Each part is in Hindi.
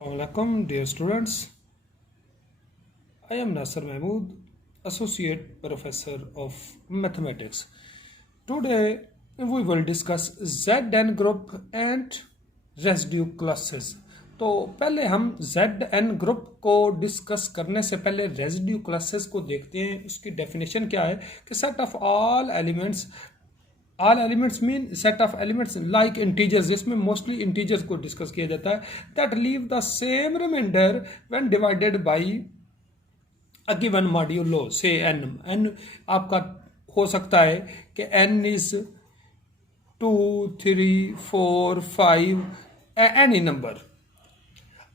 Assalamualaikum, dear students. I am Nasser Mahmood, Associate Professor of Mathematics. Today we will discuss Zn group and residue classes. तो पहले हम Zn ग्रुप को डिस्कस करने से पहले रेजिड्यू क्लासेस को देखते हैं. उसकी डेफिनेशन क्या है कि set of all elements mean set of elements like integers, जिसमें मोस्टली इंटीजर्स को डिस्कस किया जाता है, that leave the same remainder when divided by a given modulo से एन आपका हो सकता है कि एन इज 2, 3, 4, 5 एनी नंबर.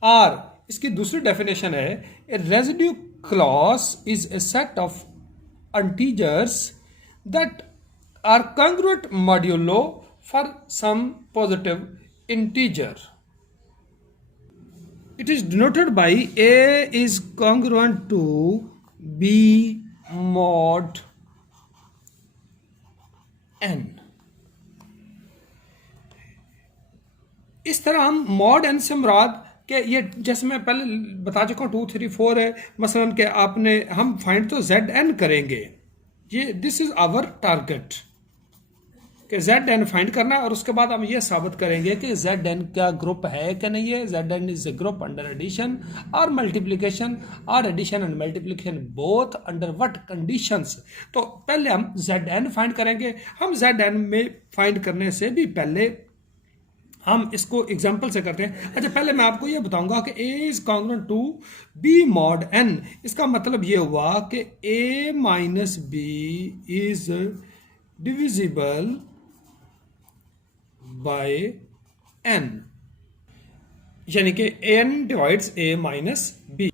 और इसकी दूसरी डेफिनेशन है a residue class is a set of integers that are congruent modulo for some positive integer. It is denoted by A is congruent to B mod n. इस तरह हम mod n से मुराद कि ये जैसे मैं पहले बता चुका हूँ 2, 3, 4 है मसलन कि आपने हम फाइंड तो Zn करेंगे. ये दिस इज आवर टारगेट कि Zn फाइंड करना है और उसके बाद हम ये साबित करेंगे कि Zn क्या ग्रुप है कि नहीं है. Zn is a group under addition और मल्टीप्लिकेशन और addition and multiplication both under what conditions. तो पहले हम Zn फाइंड करेंगे. हम Zn में फाइंड करने से भी पहले हम इसको एग्जाम्पल से करते हैं. अच्छा, पहले मैं आपको ये बताऊंगा कि A is congruent to B mod n. इसका मतलब ये हुआ कि A minus B is divisible by n, यानी कि n divides A minus B.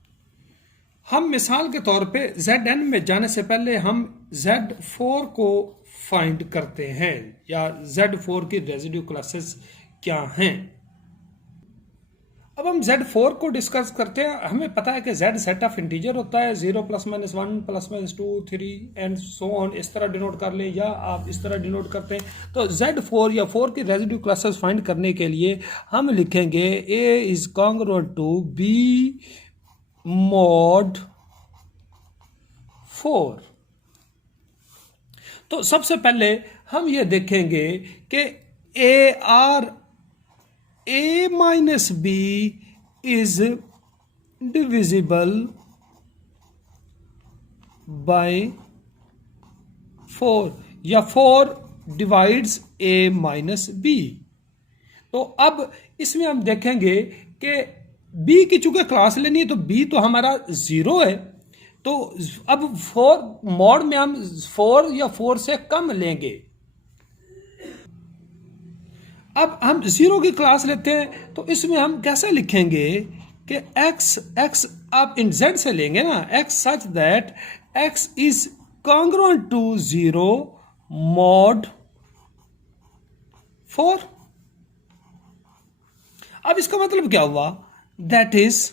हम मिसाल के तौर पे Zn में जाने से पहले हम Z4 को फाइंड करते हैं या Z4 की रेजिड्यू क्लासेस क्या हैं. अब हम Z4 को डिस्कस करते हैं. हमें पता है कि Z सेट ऑफ इंटीजर होता है 0 ± 1 ± 2 3 एंड सो ऑन. इस तरह डिनोट कर लें या आप इस तरह डिनोट करते हैं. तो Z4 या 4 की रेजिड्यू क्लासेस फाइंड करने के लिए हम लिखेंगे A is congruent to B mod 4. तो सबसे पहले हम ये देखेंगे कि A minus B is divisible by 4 या 4 divides A minus B. तो अब इसमें हम देखेंगे कि B की चूंकि क्लास लेनी है तो B तो हमारा 0 है. तो अब 4 मॉड में हम 4 या 4 से कम लेंगे. अब हम 0 की क्लास लेते हैं तो इसमें हम कैसे लिखेंगे कि x आप इन z से लेंगे ना, x such that x is congruent to 0 mod 4. अब इसका मतलब क्या हुआ, that is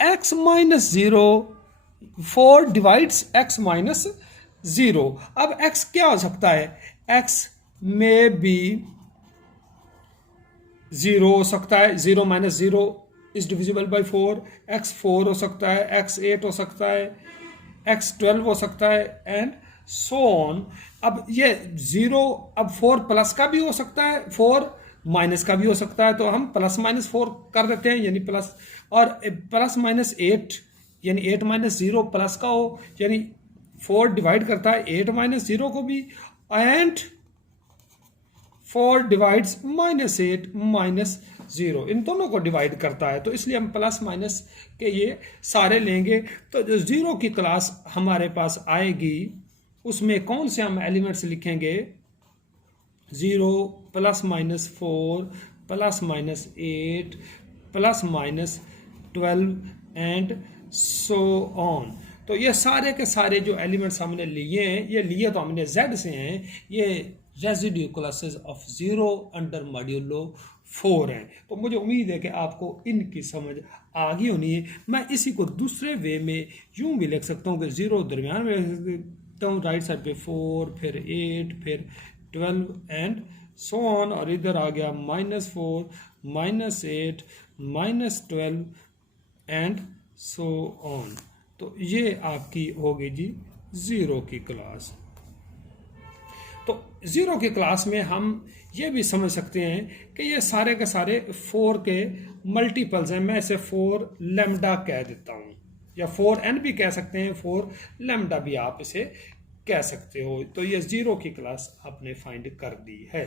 x minus 0 4 divides x minus 0. अब x क्या हो सकता है, x में भी 0 हो सकता है, 0 minus 0 is divisible by 4. x 4 हो सकता है, x 8 हो सकता है, x 12 हो सकता है एंड सो ऑन. अब ये 0 अब 4 प्लस का भी हो सकता है, 4 माइनस का भी हो सकता है. तो हम प्लस माइनस 4 कर देते हैं यानी प्लस, और प्लस माइनस 8 यानी 8 माइनस 0 प्लस का हो यानी 4 डिवाइड करता है 8 माइनस 0 को भी एंड 4 डिवाइड्स माइनस 8 माइनस 0, इन दोनों को डिवाइड करता है. तो इसलिए हम प्लस माइनस के ये सारे लेंगे. तो जो 0 की क्लास हमारे पास आएगी उसमें कौन से हम एलिमेंट्स लिखेंगे, 0 plus minus 4 plus minus 8 plus minus 12 and so on. तो ये सारे के सारे जो एलिमेंट्स हमने लिए हैं, ये लिए तो हमने Z से हैं, ये residue classes of 0 under modulo 4 हैं. तो मुझे उम्मीद है कि आपको इनकी समझ आ गई होनी है. मैं इसी को दूसरे वे में यूं भी लिख सकता हूँ कि 0 दरमियान में लिख सकता हूँ, राइट साइड पे 4 फिर 8 फिर 12 एंड सो ऑन, और इधर आ गया -4 -8 -12 एंड सो ऑन। तो ये आपकी होगी जी ज़ीरो की क्लास। तो ज़ीरो की क्लास में हम ये भी समझ सकते हैं कि ये सारे के सारे 4 के मल्टीपल्स हैं। मैं इसे 4 लैम्डा कह देता हूँ, या 4n भी कह सकते हैं, 4 लैम्डा भी आप इसे कह सकते हो। तो ये ज़ीरो की क्लास आपने फाइंड कर दी है।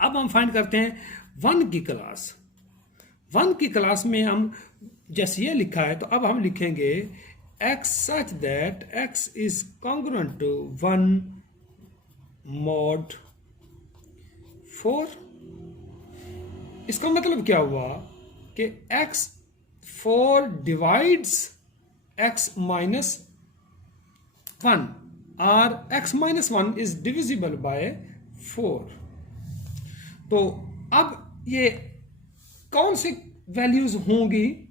अब हम फाइंड करते हैं 1 की क्लास। 1 की क्लास में हम जैसे ये लिखा है, तो अब हम लिखेंगे x such that x is congruent to 1 mod 4। इसका मतलब क्या हुआ कि x 4 डिवाइड्स x माइनस 1 और x minus 1 is divisible bye 4। तो अब ये कौन सी वैल्यूज होंगी?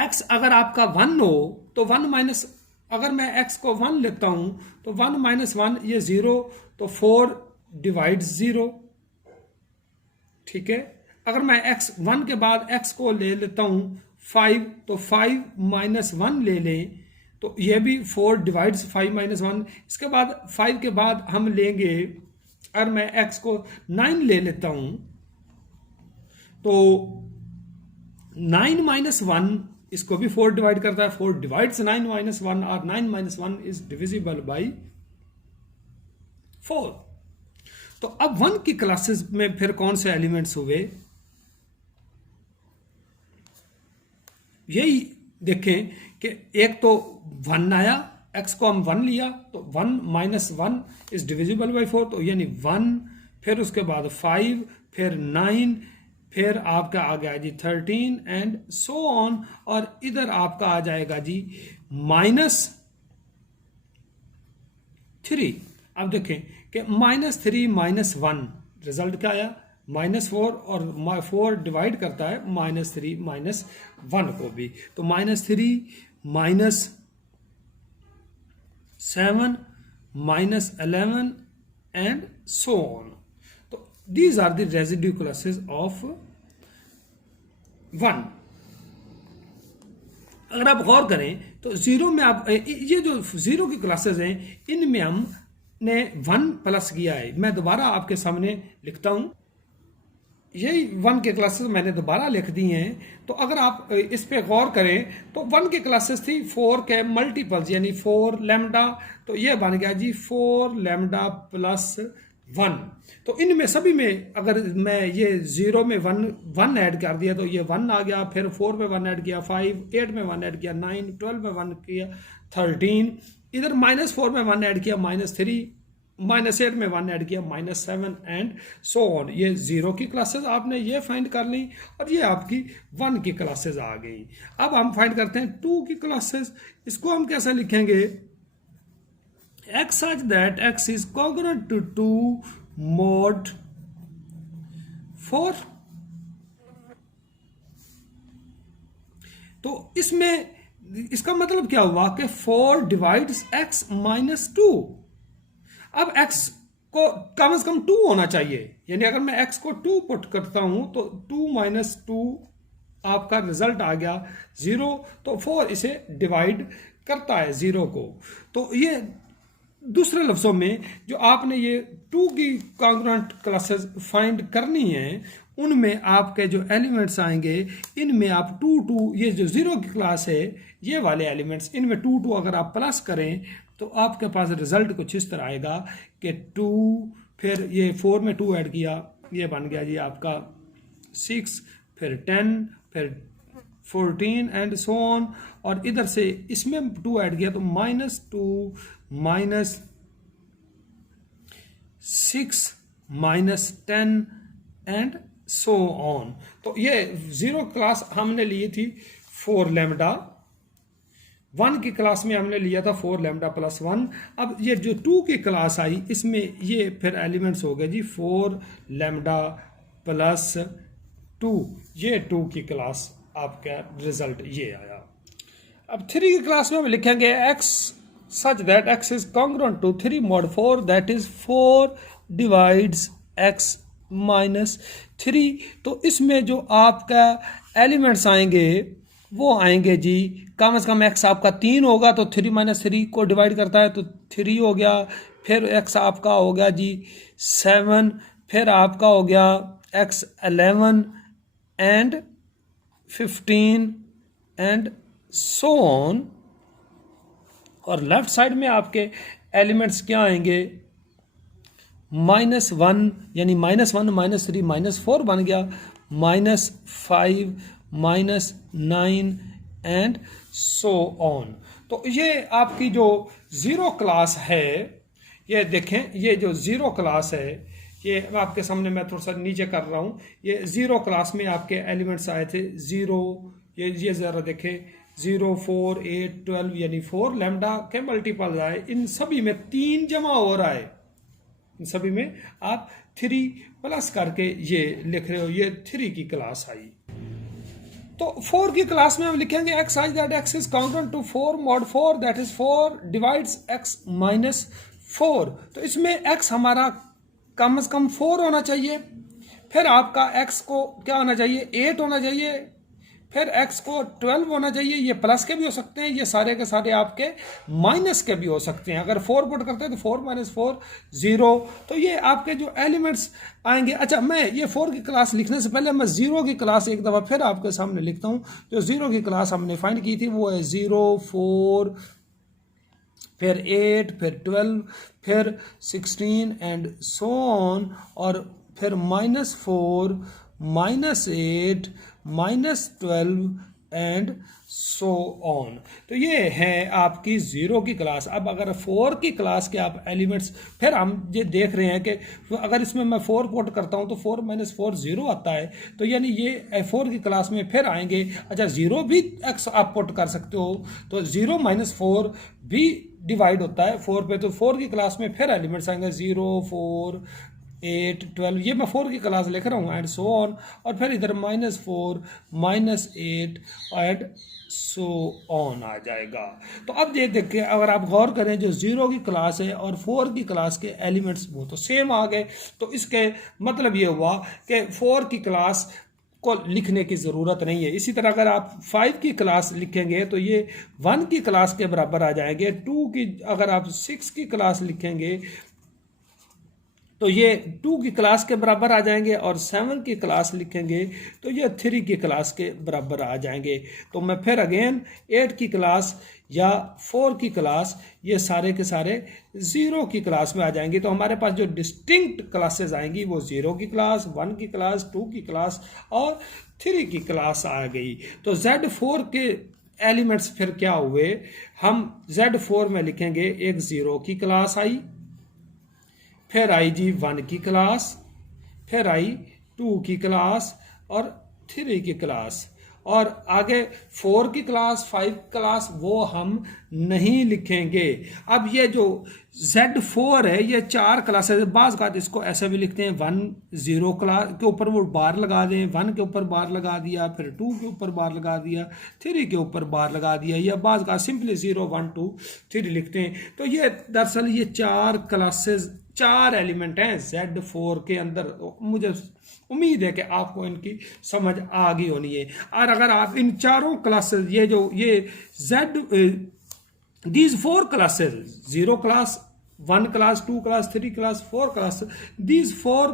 x अगर आपका 1 हो तो 1 माइनस, अगर मैं x को 1 लिखता हूं तो 1 माइनस 1 ये 0, तो 4 डिवाइड्स 0। ठीक है। अगर मैं x 1 के बाद x को ले लेता हूं 5, तो 5 माइनस 1 ले लें तो ये भी 4 डिवाइड्स 5 माइनस 1। इसके बाद 5 के बाद हम लेंगे, अगर मैं x को 9 ले लेता हूं तो 9 माइनस 1 इसको भी 4 डिवाइड करता है। 4 डिवाइड्स 9 माइनस 1 और 9 माइनस 1 इज डिविजिबल बाई 4। तो अब 1 की क्लासेस में फिर कौन से एलिमेंट्स हुए, यही देखें कि एक तो 1 आया, x को हम 1 लिया तो 1 माइनस 1 इज डिविजिबल बाई 4, तो यानी 1, फिर उसके बाद 5, फिर 9, फिर आपका आ गया जी 13 एंड सो ऑन, और इधर आपका आ जाएगा जी -3। अब देखें कि -3 माइनस 1 रिजल्ट क्या आया, -4, और 4 डिवाइड करता है -3 माइनस 1 को भी, तो -3 minus 7 minus 11 and so on. तो these are the residue classes of 1। अगर आप गौर करें तो जीरो में आप ये जो जीरो की क्लासेस हैं इनमें हमने 1 प्लस किया है। मैं दोबारा आपके सामने लिखता हूं, यही 1 के क्लासेस मैंने दोबारा लिख दी हैं। तो अगर आप इस पे गौर करें तो 1 के क्लासेस थी 4 के मल्टीपल्स, यानी 4 लैम्डा, तो ये बन गया जी 4 लैम्डा प्लस 1। तो इनमें सभी में अगर मैं ये 0 में 1 ऐड कर दिया तो ये 1 आ गया, फिर 4 में 1 ऐड किया 5, 8 में 1 ऐड किया 9, 12 में 1 किया 13, इधर -4 में 1 ऐड किया -3, -8 में 1 ऐड किया -7 एंड सो ऑन। ये 0 की क्लासेस आपने ये फाइंड कर ली और ये आपकी 1 की क्लासेस आ गई। अब हम फाइंड करते हैं 2 की क्लासेस। इसको हम कैसे लिखेंगे, x such that x is congruent to 2 mod 4। तो इसमें इसका मतलब क्या हुआ कि 4 डिवाइड्स x माइनस 2। अब x को कम से कम 2 होना चाहिए, यानी अगर मैं x को 2 पुट करता हूं तो 2 माइनस 2 आपका रिजल्ट आ गया 0, तो 4 इसे डिवाइड करता है 0 को। तो ये दूसरे लफ्जों में जो आपने ये 2 की कॉन्ग्रुएंट क्लासेस फाइंड करनी है उनमें आपके जो एलिमेंट्स आएंगे इनमें आप 2 2, ये जो 0 की क्लास है ये वाले एलिमेंट्स, इनमें 2 2 अगर आप प्लस करें तो आपके पास रिजल्ट कुछ इस तरह आएगा कि 2, फिर ये 4 में 2 ऐड किया, ये बन गया जी आपका 6, फिर 10, फिर 14 एंड सो ऑन, और इधर से इसमें 2 ऐड किया तो -2 -6 -10 एंड सो ऑन। तो ये 0 क्लास हमने ली थी 4 लैम्डा, 1 की क्लास में हमने लिया था 4 लैम्डा प्लस 1। अब ये जो 2 की क्लास आई इसमें ये फिर एलिमेंट्स हो गए जी 4 लैम्डा प्लस 2, ये 2 की क्लास आपका रिजल्ट ये आया। अब 3 की क्लास में हम लिखेंगे x such that x is congruent to 3 mod 4, that is 4 divides x -3। तो इसमें जो आपका एलिमेंट्स आएंगे वो आएंगे जी, कम से कम x आपका 3 होगा तो 3 - 3 को डिवाइड करता है तो 3 हो गया। फिर x आपका हो गया जी 7, फिर आपका हो गया x 11 and 15 and so on. और लेफ्ट साइड में आपके एलिमेंट्स क्या आएंगे, -1 यानी -1 -3 -4 बन गया, -5 -9 एंड सो ऑन। तो ये आपकी जो ज़ीरो क्लास है, ये देखें, ये जो ज़ीरो क्लास है, ये आपके सामने मैं थोड़ा सा नीचे कर रहा हूँ। ये ज़ीरो क्लास में आपके एलिमेंट्स आए थे 0, ये ज़रा देखें 0 4 8 12 यानी 4 लैम्डा के मल्टीपल आए। इन सभी में 3 जमा हो रहा है, इन सभी में आप 3 प्लस करके ये लिख रहे हो, ये 3 की क्लास आई। तो 4 की क्लास में हम लिखेंगे x such that x is congruent to 4 mod 4, that is 4 divides x minus 4। तो इसमें x हमारा कम से कम 4 होना चाहिए, फिर आपका x को क्या होना चाहिए 8 होना चाहिए, फिर x को 12 होना चाहिए। ये प्लस के भी हो सकते हैं, ये सारे के सारे आपके माइनस के भी हो सकते हैं। अगर 4 पुट करते हैं तो 4 - 4 0। तो ये आपके जो एलिमेंट्स आएंगे। अच्छा, मैं ये 4 की क्लास लिखने से पहले मैं 0 की क्लास एक दफ़ा फिर आपके सामने लिखता हूँ। जो 0 की क्लास हमने फाइंड की थी वो है 0 4 फिर 8 फिर 12 फिर 16 एंड सो ऑन, और फिर -4 -8 -12 एंड सो ऑन। तो ये है आपकी 0 की क्लास। अब अगर 4 की क्लास के आप एलिमेंट्स, फिर हम ये देख रहे हैं कि अगर इसमें मैं 4 पुट करता हूँ तो 4 - 4 0 आता है, तो यानी ये 4 की क्लास में फिर आएंगे। अच्छा, 0 भी x आप पुट कर सकते हो, तो 0 - 4 भी डिवाइड होता है 4 पे, तो 4 की क्लास में फिर एलिमेंट्स आएंगे 0 4 8 12, ये मैं 4 की क्लास लिख रहा हूँ एंड सो ऑन। और फिर इधर -4 -8 एंड सो ऑन आ जाएगा। तो अब ये देखिए, अगर आप गौर करें, जो 0 की क्लास है और 4 की क्लास के एलिमेंट्स वो तो सेम आ गए। तो इसके मतलब ये हुआ कि 4 की क्लास को लिखने की ज़रूरत नहीं है। इसी तरह अगर आप 5 की क्लास लिखेंगे तो ये 1 की क्लास के बराबर आ जाएंगे। 2 की, अगर आप 6 की क्लास लिखेंगे तो ये 2 की क्लास के बराबर आ जाएंगे, और 7 की क्लास लिखेंगे तो ये 3 की क्लास के बराबर आ जाएंगे। तो मैं फिर अगेन 8 की क्लास या 4 की क्लास, ये सारे के सारे 0 की क्लास में आ जाएंगे। तो हमारे पास जो डिस्टिंक्ट क्लासेस आएंगी वो 0 की क्लास, 1 की क्लास, 2 की क्लास और 3 की क्लास आ गई। तो Z4 के एलिमेंट्स फिर क्या हुए, हम Z4 में लिखेंगे एक 0 की क्लास आई, फिर आई जी 1 की क्लास, फिर आई 2 की क्लास और 3 की क्लास, और आगे 4 की क्लास 5 क्लास वो हम नहीं लिखेंगे। अब ये जो Z4 है ये 4 क्लासेस, बाज़ का इसको ऐसे भी लिखते हैं 1 0 क्लास के ऊपर वो बार लगा दें, 1 के ऊपर बार लगा दिया, फिर 2 के ऊपर बार लगा दिया, 3 के ऊपर बार लगा दिया, या बाज़ का सिंपली 0 1 2 3 लिखते हैं। तो ये दरअसल ये 4 क्लासेस, 4 एलिमेंट हैं Z4 के अंदर। मुझे उम्मीद है कि आपको इनकी समझ आ गई होनी है। और अगर आप इन चारों क्लासेस, ये these 4 classes, 0 class, 1 class, 2 class, 3 class, 4 class, these 4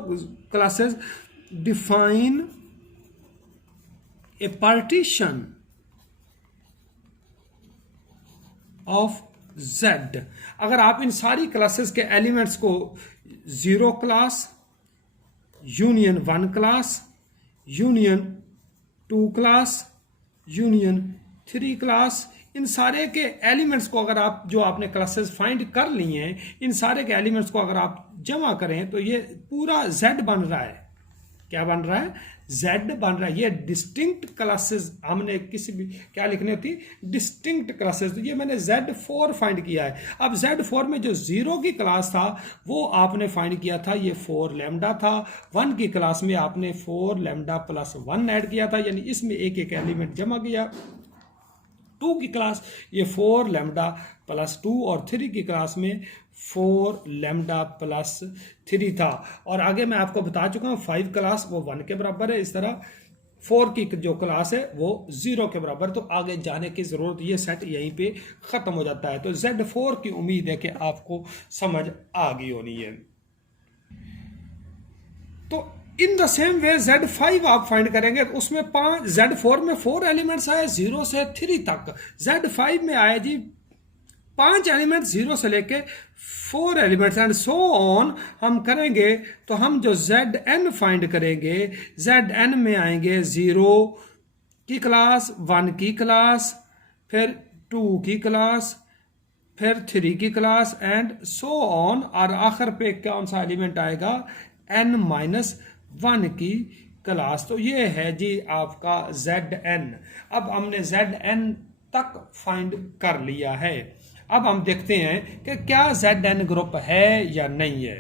classes define a partition of Z। अगर आप इन सारी क्लासेस के एलिमेंट्स को 0 class, union 1 class, union 2 class, union 3 class, इन सारे के एलिमेंट्स को अगर आप, जो आपने क्लासेस फाइंड कर ली हैं, इन सारे के एलिमेंट्स को अगर आप जमा करें तो ये पूरा Z बन रहा है। क्या बन रहा है? Z बन रहा है। ये डिस्टिंक्ट क्लासेस, हमने किसी भी क्या लिखनी होती, डिस्टिंक्ट क्लासेस। तो ये मैंने Z4 फाइंड किया है। अब Z4 में जो 0 की क्लास था वो आपने फाइंड किया था, ये 4 लैम्डा था। 1 की क्लास में आपने 4 लैम्डा प्लस 1 ऐड किया था, यानी इसमें एक एक एलिमेंट जमा किया। 2 की क्लास ये 4 लैम्डा प्लस 2 और 3 की क्लास में 4 लैम्डा प्लस 3 था। और आगे मैं आपको बता चुका हूँ 5 क्लास वो 1 के बराबर है, इस तरह 4 की जो क्लास है वो 0 के बराबर। तो आगे जाने की ज़रूरत, ये सेट यहीं पे ख़त्म हो जाता है। तो Z4 की उम्मीद है कि आपको समझ आ गई होनी है। तो in the same way Z5 आप फाइंड करेंगे तो उसमें 5, Z4 में 4 एलिमेंट्स आए 0 से 3 तक, Z5 में आया जी 5 एलिमेंट 0 से लेके 4 एलिमेंट्स एंड सो ऑन हम करेंगे। तो हम जो Zn फाइंड करेंगे, Zn में आएंगे 0 की क्लास, 1 की क्लास, फिर 2 की क्लास, फिर 3 की क्लास एंड सो ऑन, और आखिर पे कौन सा एलिमेंट आएगा, n-1 की क्लास। तो ये है जी आपका Zn। अब हमने Zn तक फाइंड कर लिया है। अब हम देखते हैं कि क्या Zn ग्रुप है या नहीं है।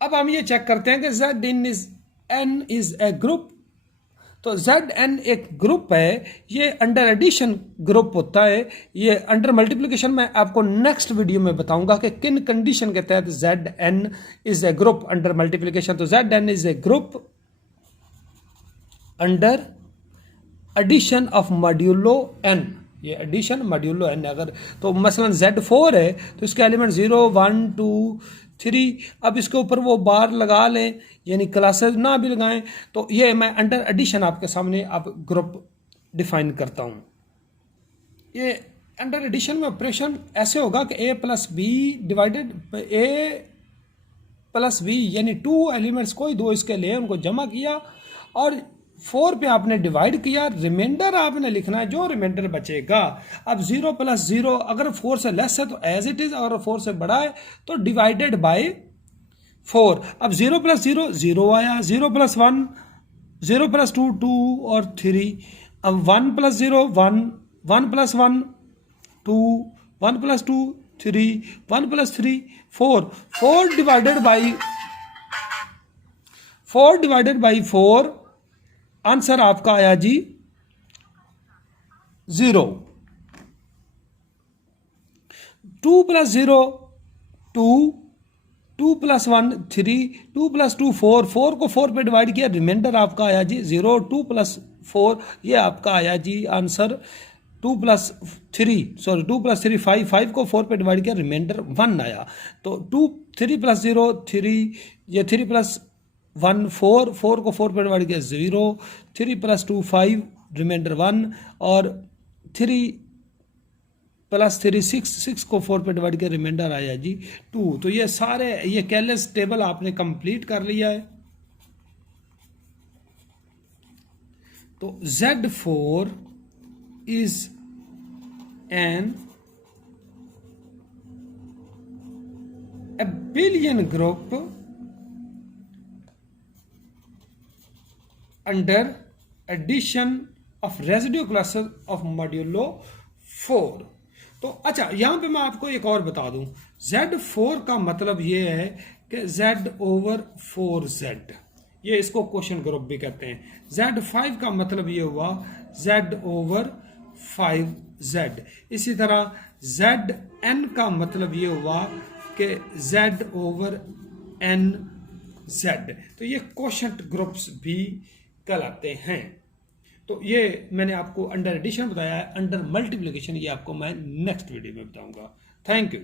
अब हम ये चेक करते हैं कि Zn इज ए ग्रुप। तो Zn एक ग्रुप है, ये अंडर एडिशन ग्रुप होता है। ये अंडर मल्टीप्लिकेशन मैं आपको नेक्स्ट वीडियो में बताऊंगा कि किन कंडीशन के तहत Zn is a group under multiplication. तो Zn is a group under addition of modulo n। ये एडिशन मॉड्यूलो n अगर तो मसलन Z4 है तो इसके एलिमेंट 0 1 2 3, अब इसके ऊपर वो बार लगा लें यानी क्लासेस ना भी लगाएं। तो ये मैं अंडर एडिशन आपके सामने अब ग्रुप डिफाइन करता हूँ। ये अंडर एडिशन में ऑपरेशन ऐसे होगा कि a plus B divided a plus B, यानी 2 एलिमेंट्स कोई 2 इसके लिए उनको जमा किया और 4 पे आपने डिवाइड किया, रिमाइंडर आपने लिखना है, जो रिमाइंडर बचेगा। अब 0 प्लस 0 अगर 4 से लेस है तो एज इट इज, अगर 4 से बड़ा है तो डिवाइडेड बाय 4। अब 0 प्लस 0 0 आया, 0 प्लस 1 0 प्लस 2 2 और 3। अब 1 plus 0 1, 1 plus 1 2, 1 plus 2 3, 1 plus 3 4, 4 divided by 4, answer आपका आया जी 0। 2 प्लस 0 2, 2 प्लस 1 3, 2 प्लस 2 4, 4 को 4 पे डिवाइड किया, रिमाइंडर आपका आया जी 0। 2 प्लस 4 ये आपका आया जी आंसर 2 प्लस 3 5, 5 को 4 पे डिवाइड किया, रिमाइंडर 1 आया। तो 3 प्लस 0 3, ये 3 प्लस 1 4, 4 को 4 पे डिवाइड किया 0, 3 प्लस 2 5, रिमाइंडर 1, और 3 प्लस 3 6, 6 को 4 पे डिवाइड किया, रिमाइंडर आया जी 2। तो ये सारे ये कैलस टेबल आपने कंप्लीट कर लिया है। तो Z4 is an abelian group under addition of residue classes of modulo 4। तो अच्छा, यहां पे मैं आपको एक और बता दूं, Z4 का मतलब ये है कि Z ओवर 4Z, ये इसको क्वेश्चन ग्रुप भी कहते हैं। Z5 का मतलब ये हुआ Z ओवर 5Z। इसी तरह Zn का मतलब ये हुआ कि Z ओवर NZ। तो ये क्वोशंट ग्रुप्स भी कहलाते हैं। तो ये मैंने आपको अंडर एडिशन बताया है, अंडर मल्टीप्लिकेशन ये आपको मैं नेक्स्ट वीडियो में बताऊंगा। Thank you.